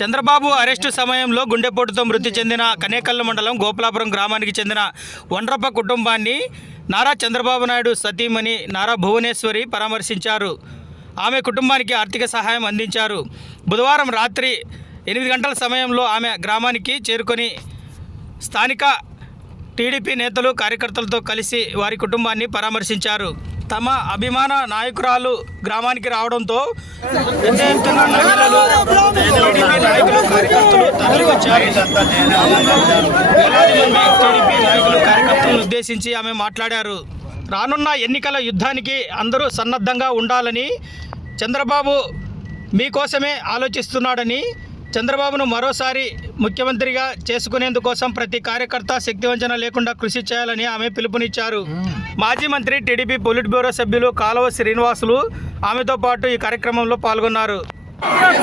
Chandrababu arrest సమయంలో గుండెపోటుతో మృతి చెందిన కనేకల్లు మండలం గోపాలాపురం గ్రామానికి చెందిన వండ్రప్ప కుటుంబాన్ని నారా చంద్రబాబు నాయుడు సతీమణి నారా భువనేశ్వరి పరామర్శించారు. ఆమె కుటుంబానికి ఆర్థిక సహాయం అందించారు. బుధవారం రాత్రి ఎనిమిది గంటల సమయంలో ఆమె గ్రామానికి చేరుకొని స్థానిక టీడీపీ నేతలు కార్యకర్తలతో కలిసి వారి కుటుంబాన్ని పరామర్శించారు. తమ అభిమాన నాయకురాలు గ్రామానికి రావడంతో పెద్ద ఎత్తున మహిళలు కార్యకర్తలు తరలివచ్చారు వచ్చారు. వేలాది మంది టీడీపీ నాయకులు కార్యకర్తలను ఉద్దేశించి ఆమె మాట్లాడారు. రానున్న ఎన్నికల యుద్ధానికి అందరూ సన్నద్ధంగా ఉండాలని చంద్రబాబు మీకోసమే ఆలోచిస్తున్నాడని చంద్రబాబును మరోసారి ముఖ్యమంత్రిగా చేసుకునేందుకోసం ప్రతి కార్యకర్త శక్తివంచన లేకుండా కృషి చేయాలని ఆమె పిలుపునిచ్చారు. మాజీ మంత్రి టీడీపీ పొలిట్ బ్యూరో సభ్యులు కాలువ శ్రీనివాసులు ఆమెతో పాటు ఈ కార్యక్రమంలో పాల్గొన్నారు. Yeah.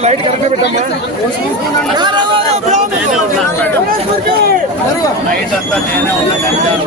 లైట్ కరెక్ట్ పెట్టమ్మా? నైట్ అంతా నేనే ఉన్నాను